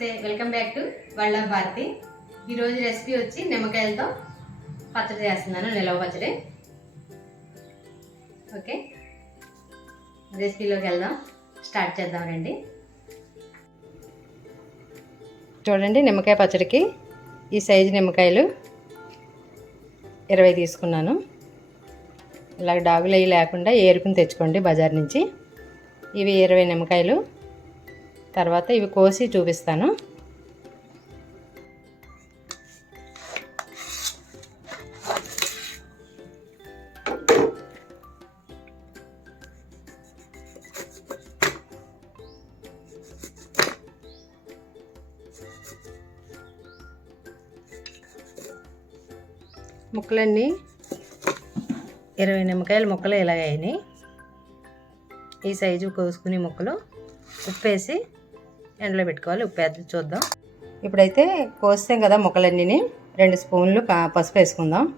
నమస్తే welcome back to వల్ల భారతి. ఈరోజు రెసిపీ వచ్చి నిమ్మకాయలతో పచ్చడి చేస్తున్నాను నిలవ పచ్చడి. ఓకే రెసిపీలోకి వెళ్దాం. స్టార్ట్ చేద్దాం రండి. చూడండి నిమ్మకాయ పచ్చడికి ఈ సైజు నిమ్మకాయలు ఇరవై తీసుకున్నాను. ఇలా డాగులు అవి లేకుండా ఏరుకుని తెచ్చుకోండి బజార్ నుంచి. ఇవి ఇరవై నిమ్మకాయలు. తర్వాత ఇవి కోసి చూపిస్తాను. ముక్కలన్నీ ఇరవై నిమ్మకాయల ముక్కలు ఇలాగ అయినాయి. ఈ సైజు కోసుకుని ముక్కలు ఉప్పేసి ఎండలో పెట్టుకోవాలి. ఉప్పు వేద్దాం చూద్దాం. ఇప్పుడైతే కోస్తాం కదా ముక్కలన్నీ రెండు స్పూన్లు కా- పసుపు వేసుకుందాం.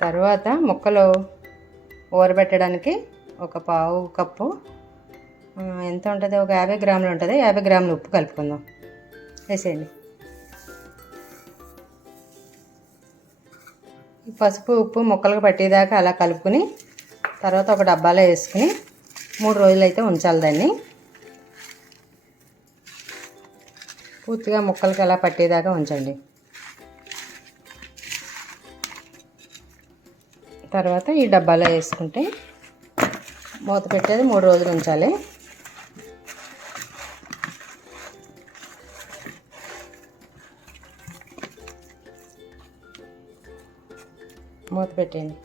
తర్వాత ముక్కలు ఊరబెట్టడానికి ఒక పావు కప్పు ఎంత ఉంటుంది? ఒక యాభై గ్రాములు ఉంటుంది. యాభై గ్రాములు ఉప్పు కలుపుకుందాం. వేసేయండి. ఈ పసుపు ఉప్పు ముక్కలకు పట్టేదాకా అలా కలుపుకుని తర్వాత ఒక డబ్బాలో వేసుకుని మూడు రోజులు అయితే ఉంచాలి దాన్ని. పూర్తిగా ముక్కలకి అలా పట్టేదాకా ఉంచండి. తర్వాత ఈ డబ్బాలో వేసుకుంటే మూత పెట్టేది మూడు రోజులు ఉంచాలి. మూత పెట్టేయండి.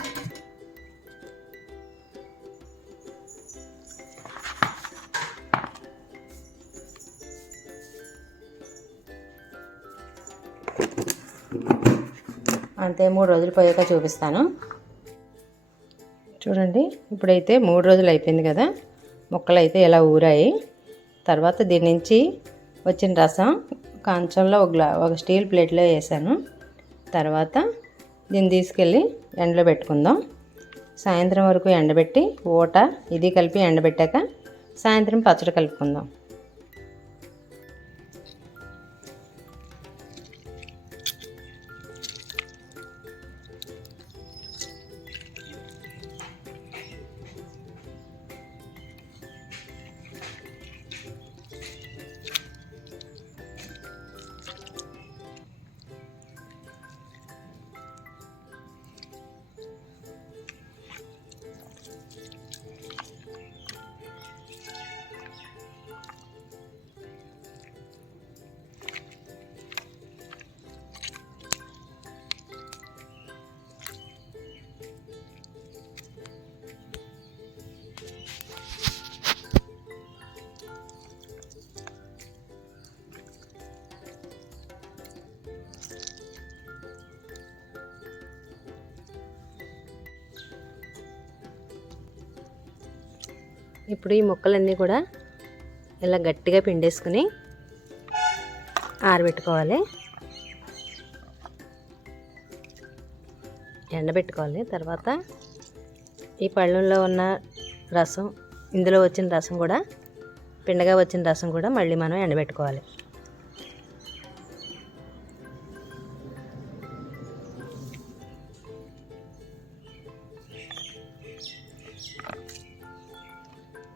అంతే మూడు రోజులు పోయాక చూపిస్తాను. చూడండి ఇప్పుడైతే మూడు రోజులు అయిపోయింది కదా. ముక్కలు అయితే ఇలా ఊరాయి. తర్వాత దీని నుంచి వచ్చిన రసం కంచంలో ఒక గ్లా ఒక స్టీల్ ప్లేట్లో వేసాను. తర్వాత దీన్ని తీసుకెళ్ళి ఎండలో పెట్టుకుందాం. సాయంత్రం వరకు ఎండబెట్టి ఊట ఇది కలిపి ఎండబెట్టాక సాయంత్రం పచ్చడి కలుపుకుందాం. ఇప్పుడు ఈ ముక్కలన్నీ కూడా ఇలా గట్టిగా పిండేసుకుని ఆరబెట్టుకోవాలి. ఎండబెట్టుకోవాలి. తర్వాత ఈ పళ్ళల్లో ఉన్న రసం ఇందులో వచ్చిన రసం కూడా పిండగా వచ్చిన రసం కూడా మళ్ళీ మనం ఎండబెట్టుకోవాలి.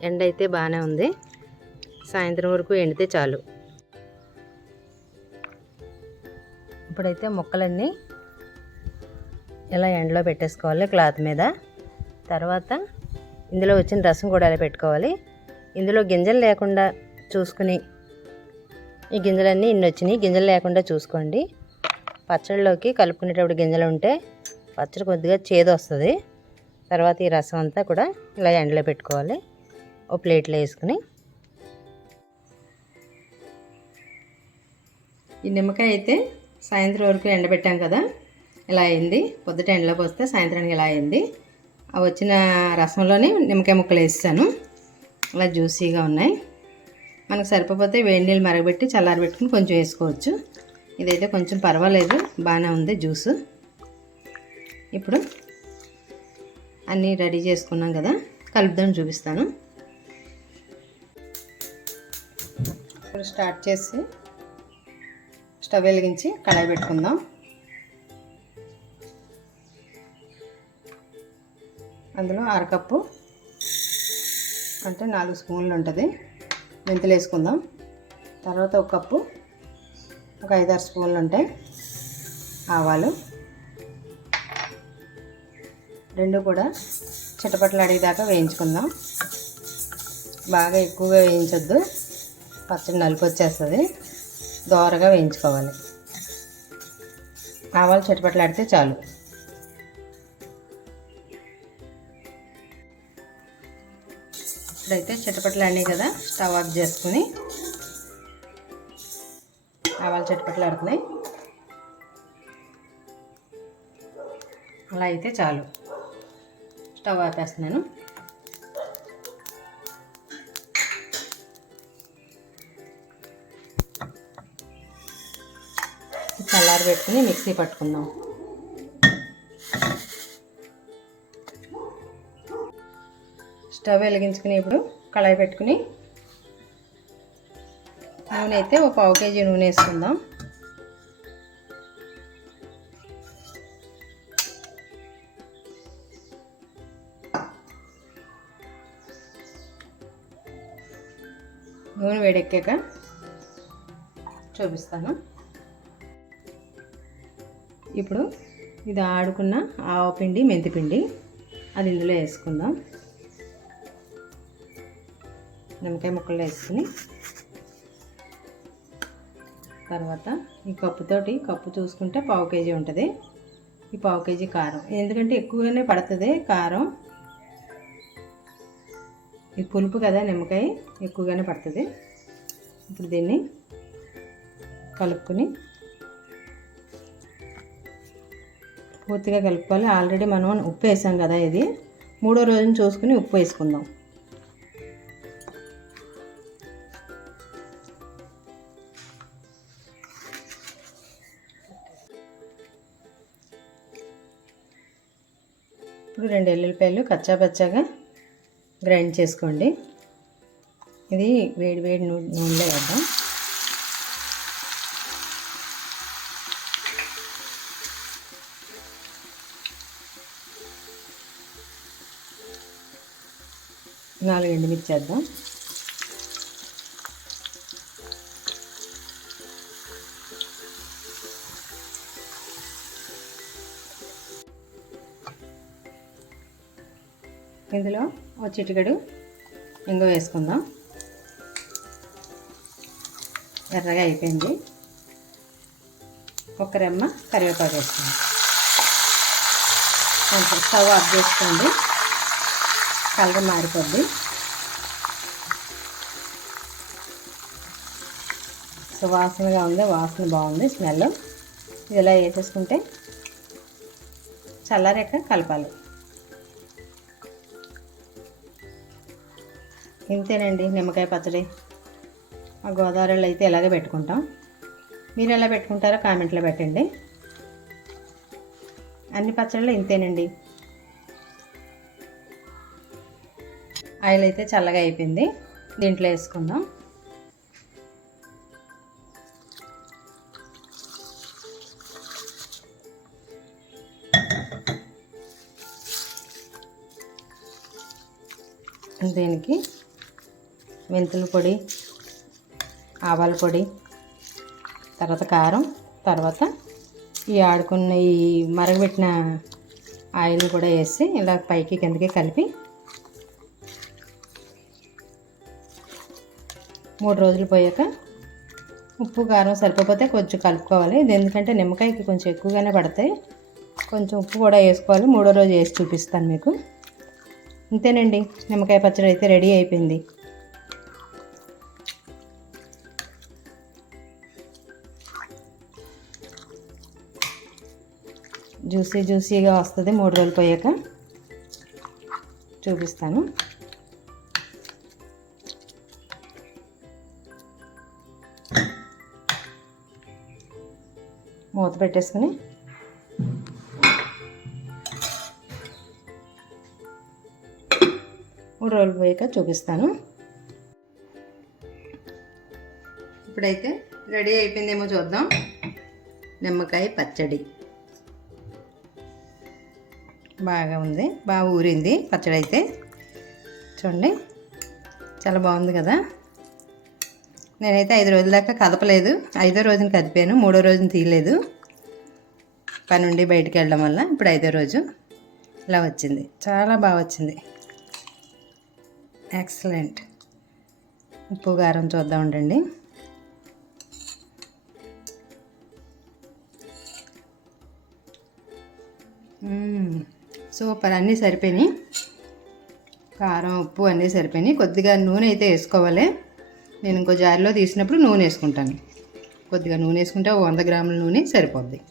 ఎండ అయితే బాగానే ఉంది. సాయంత్రం వరకు ఎండితే చాలు. ఇప్పుడైతే ముక్కలన్నీ ఇలా ఎండలో పెట్టేసుకోవాలి క్లాత్ మీద. తర్వాత ఇందులో వచ్చిన రసం కూడా ఇలా పెట్టుకోవాలి. ఇందులో గింజలు లేకుండా చూసుకుని ఈ గింజలన్నీ ఇన్ని వచ్చినాయి. గింజలు లేకుండా చూసుకోండి. పచ్చడిలోకి కలుపుకునేటప్పుడు గింజలు ఉంటే పచ్చడి కొద్దిగా చేదు వస్తుంది. తర్వాత ఈ రసం అంతా కూడా ఇలా ఎండలో పెట్టుకోవాలి. ఓ ప్లేట్లో వేసుకుని. ఈ నిమ్మకాయ అయితే సాయంత్రం వరకు ఎండబెట్టాం కదా ఇలా అయింది. పొద్దుట ఎండలోకి వస్తే సాయంత్రానికి ఇలా అయింది. ఆ వచ్చిన రసంలోనే నిమ్మకాయ ముక్కలు వేసాను. ఇలా జ్యూసీగా ఉన్నాయి. మనకు సరిపోతే వేడి నీళ్ళు మరగబెట్టి చల్లారబెట్టుకుని కొంచెం వేసుకోవచ్చు. ఇదైతే కొంచెం పర్వాలేదు బాగానే ఉంది జ్యూస్. ఇప్పుడు అన్నీ రెడీ చేసుకున్నాం కదా కలుపుదాం చూపిస్తాను. ఇప్పుడు స్టార్ట్ చేసి స్టవ్ వెలిగించి కడాయి పెట్టుకుందాం. అందులో అరకప్పు అంటే నాలుగు స్పూన్లు ఉంటుంది. మెంతులు వేసుకుందాం. తర్వాత ఒక కప్పు ఒక ఐదారు స్పూన్లు ఉంటాయి ఆవాలు. రెండు కూడా చిటపట్లు అడిగేదాకా వేయించుకుందాం. బాగా ఎక్కువగా వేయించొద్దు. పచ్చడి నలుపు వచ్చేస్తుంది దోరగా వేయించుకోవాలి. ఆవాలు చుట్టుపట్లాడితే చాలు. ఇప్పుడైతే చిటపట్లాడినాయి కదా స్టవ్ ఆఫ్ చేసుకుని ఆవాలు చిటపట్లు ఆడుతున్నాయి అలా అయితే చాలు. స్టవ్ ఆపేస్తున్నాను. చల్లారి పెట్టుకుని మిక్సీ పట్టుకుందాం. స్టవ్ వెలిగించుకుని ఇప్పుడు కళాయి పెట్టుకుని నూనె అయితే ఒక పావు కేజీ నూనె వేసుకుందాం. నూనె వేడెక్కాక చూపిస్తాను. ఇప్పుడు ఇది ఆడుకున్న ఆవపిండి మెంతిపిండి అది ఇందులో వేసుకుందాం. నిమ్మకాయ ముక్కలు వేసుకుని. తర్వాత ఈ కప్పుతోటి కప్పు చూసుకుంటే పావు కేజీ ఉంటుంది. ఈ పావు కేజీ కారం. ఎందుకంటే ఎక్కువగానే పడుతుంది కారం. ఇది పులుపు కదా నిమ్మకాయ ఎక్కువగానే పడుతుంది. ఇప్పుడు దీన్ని కలుపుకొని పూర్తిగా కలుపుకోవాలి. ఆల్రెడీ మనం ఉప్పు వేసాం కదా ఇది. మూడో రోజున చూసుకుని ఉప్పు వేసుకుందాం. ఇప్పుడు రెండు ఎల్లుల్లిపాయలు కచ్చా పచ్చాగా గ్రైండ్ చేసుకోండి. ఇది వేడి వేడి నూనె నూనెలో వేద్దాం. నాలుగు ఎండుమిర్చి వేద్దాం ఇందులో ఒక చిటికెడు ఇంగ వేసుకుందాం. ఎర్రగా అయిపోయింది. ఒక రెమ్మ కరివేపాకు వేసుకుందాం. కొంచెం స్టవ్ ఆఫ్ చేసుకోండి. కలర్ మారిపోద్ది. సువాసనగా ఉంది వాసన బాగుంది స్మెల్. ఇలా వేసేసుకుంటే చల్లారాక కలపాలి. ఇంతేనండి నిమ్మకాయ పచ్చడి. ఆ గోదావరిలో అయితే ఇలాగే పెట్టుకుంటాం? మీరు ఎలా పెట్టుకుంటారో కామెంట్లో పెట్టండి. అన్ని పచ్చళ్ళు ఇంతేనండి. ఆయిల్ అయితే చల్లగా అయిపోయింది. దీంట్లో వేసుకుందాం. దీనికి మెంతుల పొడి ఆవాల పొడి తర్వాత కారం తర్వాత ఈ ఆడుకున్న ఈ మరగబెట్టిన ఆయిల్ కూడా వేసి ఇలా పైకి కిందకి కలిపి మూడు రోజులు పోయాక ఉప్పు కారం సరిపోతే కొంచెం కలుపుకోవాలి. ఇది ఎందుకంటే నిమ్మకాయకి కొంచెం ఎక్కువగానే పడతాయి. కొంచెం ఉప్పు కూడా వేసుకోవాలి. మూడో రోజు వేసి చూపిస్తాను మీకు. అంతేనండి నిమ్మకాయ పచ్చడి అయితే రెడీ అయిపోయింది. జ్యూసీ జ్యూసీగా వస్తుంది. మూడు రోజులు పోయాక చూపిస్తాను. మూత పెట్టేసుకుని. మూడు రోజులు పోయాక చూపిస్తాను. ఇప్పుడైతే రెడీ అయిపోయిందేమో చూద్దాం. నిమ్మకాయ పచ్చడి. బాగా ఉంది. బాగా ఊరింది పచ్చడి అయితే చూడండి. చాలా బాగుంది కదా. నేనైతే ఐదు రోజుల దాకా కదపలేదు. ఐదో రోజున కదిపాను మూడో రోజున తీయలేదు. పని ఉండి బయటికి వెళ్ళడం వల్ల ఇప్పుడు ఐదో రోజు. ఇలా వచ్చింది. చాలా బాగా వచ్చింది. ఎక్సలెంట్ ఉప్పు కారం చూద్దాం ఉండండి. సూపర్. అన్నీ సరిపోయినాయి. కారం ఉప్పు అన్నీ సరిపోయినాయి. కొద్దిగా నూనె అయితే వేసుకోవాలి. నేను ఇంకో జారిలో తీసినప్పుడు నూనె వేసుకుంటాను. కొద్దిగా నూనె వేసుకుంటే ఒక వంద గ్రాముల నూనె సరిపోద్ది.